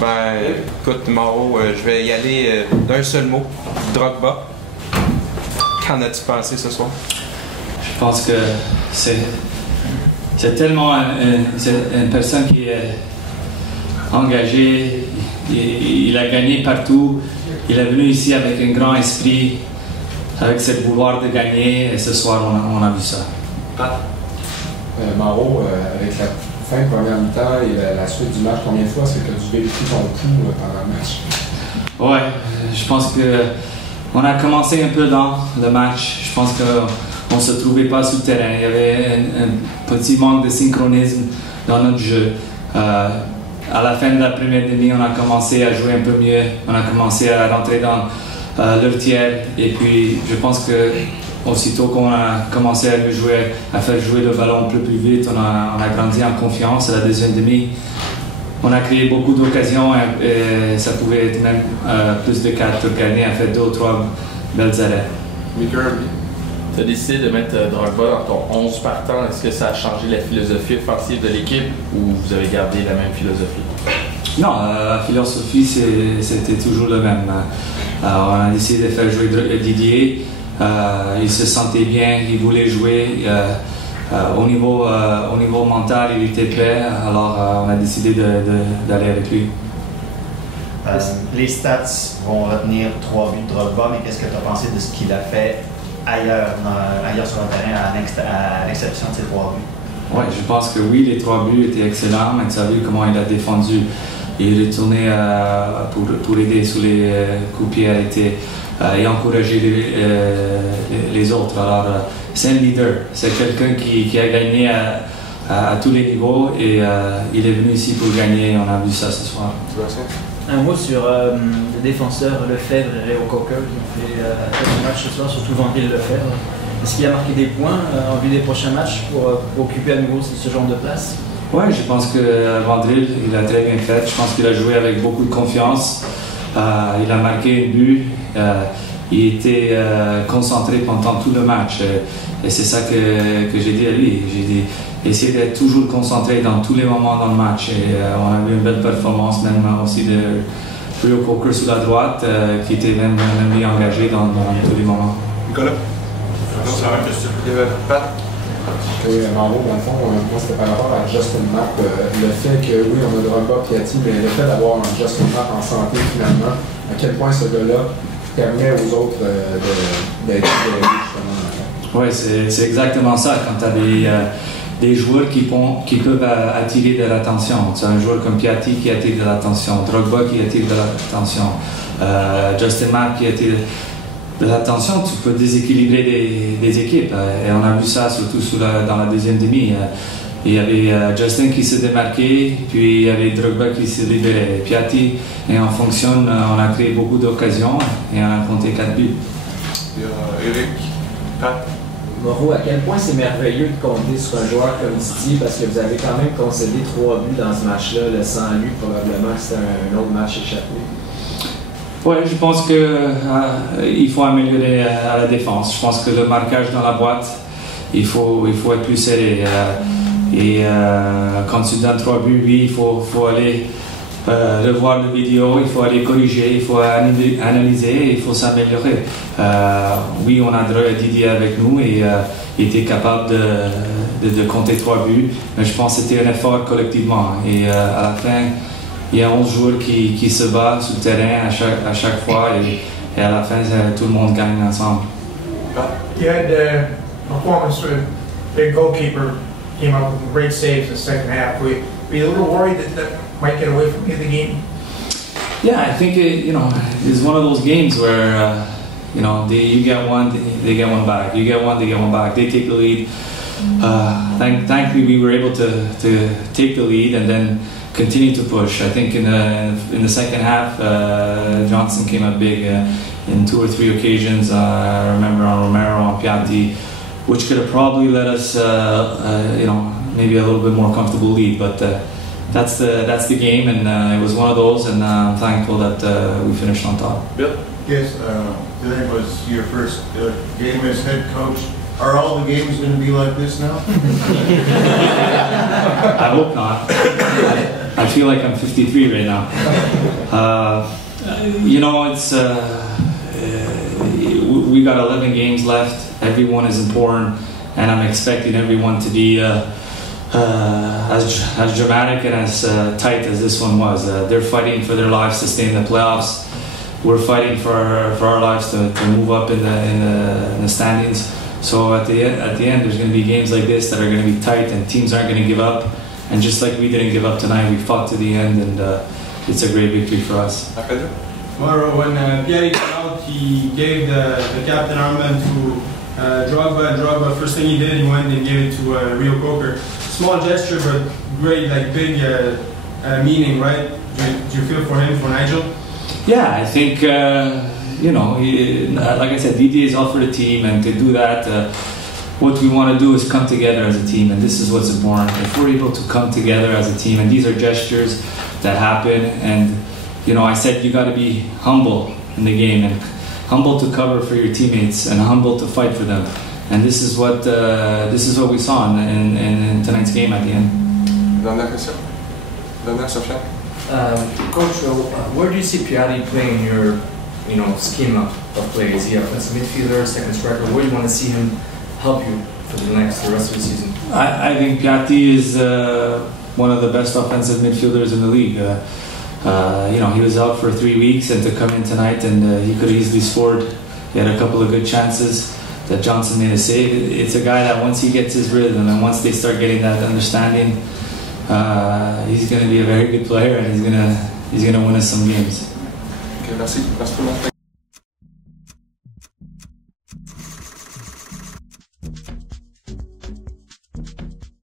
Ben, écoute, Mauro, je vais y aller d'un seul mot. Drogba. Qu'en as-tu pensé ce soir? Je pense que c'est tellement une personne qui est engagée. Il a gagné partout. Il est venu ici avec un grand esprit, avec ce vouloir de gagner. Et ce soir, on a vu ça. Mauro, avec la fin de première mi-temps et la suite du match, combien de fois est-ce que tu as dû vérifier ton pouls pendant le match? Ouais, je pense qu'on a commencé un peu dans le match. Je pense qu'on ne se trouvait pas sur le terrain. Il y avait un petit manque de synchronisme dans notre jeu. À la fin de la première demi, on a commencé à jouer un peu mieux. On a commencé à rentrer dans leur tiers. Et puis, je pense que aussitôt qu'on a commencé à faire jouer le ballon un peu plus vite, on a grandi en confiance. À la deuxième demi, on a créé beaucoup d'occasions et ça pouvait être même plus de 4 gagnés, en fait 2 ou 3 belles arrêts. Tu as décidé de mettre Drogba dans ton 11 partant. Est-ce que ça a changé la philosophie offensive de l'équipe ou vous avez gardé la même philosophie? Non, la philosophie c'était toujours le même. On a décidé de faire jouer Didier. Il se sentait bien, il voulait jouer. Au niveau mental, il était prêt. Alors on a décidé d'aller avec lui. Les stats vont retenir 3 buts de Drogba, mais qu'est-ce que tu as pensé de ce qu'il a fait ailleurs sur le terrain à l'exception de ces 3 buts? Oui, je pense que oui, les 3 buts étaient excellents, mais tu as vu comment il a défendu. Il est retourné pour aider sous les coups de pied et encourager les autres. Alors, c'est un leader, c'est quelqu'un qui a gagné à tous les niveaux et il est venu ici pour gagner. On a vu ça ce soir. Un mot sur les défenseurs Lefebvre et Réo Coker qui ont fait un match ce soir, surtout Vandril Lefebvre. Est-ce qu'il a marqué des points en vue des prochains matchs pour occuper à nouveau ce genre de place? Oui, je pense que Vandril, il a très bien fait. Je pense qu'il a joué avec beaucoup de confiance. Il a marqué un but. Il était concentré pendant tout le match. Et c'est ça que j'ai dit à lui. J'ai dit, essayer d'être toujours concentré dans tous les moments dans le match. Et on a vu une belle performance, même aussi de Réo Coker sur la droite, qui était même lui engagé dans tous les moments. Nicolas? Oui, Mauro, dans le fond, moi c'était par rapport à Justin Mack, le fait que oui, on a Drogba, Piatti, mais le fait d'avoir un Justin Mack en santé finalement, à quel point ce gars-là permet aux autres d'être justement. Oui, c'est exactement ça. Quand tu as des joueurs qui peuvent attirer de l'attention. Tu as un joueur comme Piatti qui attire de l'attention, Drogba qui attire de l'attention, Justin Mack qui attire de l'attention, tu peux déséquilibrer des équipes. Et on a vu ça surtout dans la deuxième demi. Il y avait Justin qui se démarquait, puis il y avait Drogba qui se libérait. Piatti, et en fonction, on a créé beaucoup d'occasions et on a compté 4 buts. Eric, Pat? Mauro, à quel point c'est merveilleux de compter sur un joueur comme Didier parce que vous avez quand même concédé 3 buts dans ce match-là, sans lui, probablement que c'était un autre match échappé. Oui, je pense qu'il faut améliorer à la défense. Je pense que le marquage dans la boîte, il faut être plus serré. Quand tu donnes 3 buts, oui, il faut aller revoir la vidéo, il faut aller corriger, il faut analyser, il faut s'améliorer. Oui, on a Didier avec nous et il était capable de compter 3 buts, mais je pense que c'était un effort collectivement. Et à la fin, il y a 11 joueurs qui se battent sur le terrain à chaque fois et à la fin, tout le monde gagne ensemble. You had a performance with big goalkeeper, came out with great saves in the second half. Were you a little worried that might get away from you the game? Yeah, I think it's one of those games where you get one, they get one back. You get one, they get one back. They take the lead. Thankfully, we were able to take the lead and then continue to push. I think in the second half, Johnson came up big in 2 or 3 occasions. I remember on Romero, on Piatti, which could have probably let us, maybe a little bit more comfortable lead. But that's the game, and it was one of those, and I'm thankful that we finished on top. Bill? Yes, today was your first game as head coach. Are all the games going to be like this now? I hope not. I feel like I'm 53 right now. You know, it's we got 11 games left. Everyone is important, and I'm expecting everyone to be as dramatic and as tight as this one was. They're fighting for their lives to stay in the playoffs. We're fighting for our lives to move up in the standings. So at the end, there's going to be games like this that are going to be tight, and teams aren't going to give up. And just like we didn't give up tonight, we fought to the end, and it's a great victory for us. Tomorrow, when Pierre came out, he gave the captain armband to Drogba. First thing he did, he went and gave it to Rio Coker. Small gesture, but great, like big meaning, right? Do you feel for him, for Nigel? Yeah, I think, you know, like I said, Didier is all for the team, and to do that, what we want to do is come together as a team, and this is what's important. If we're able to come together as a team, and these are gestures that happen, and, you know, I said you got to be humble in the game, and humble to cover for your teammates, and humble to fight for them. And this is what we saw in tonight's game at the end. Dernière question. Dernière, Sofiane. Coach, where do you see Piatti playing in your, you know, schema of play? Is he offensive midfielder, second striker? Where do you want to see him help you for the rest of the season? I think Piatti is one of the best offensive midfielders in the league. You know, he was out for 3 weeks, and to come in tonight, and he could have easily scored. He had a couple of good chances that Johnson made a save. It's a guy that once he gets his rhythm, and once they start getting that understanding, he's going to be a very good player, and he's going to win us some games. Okay, merci. Merci pour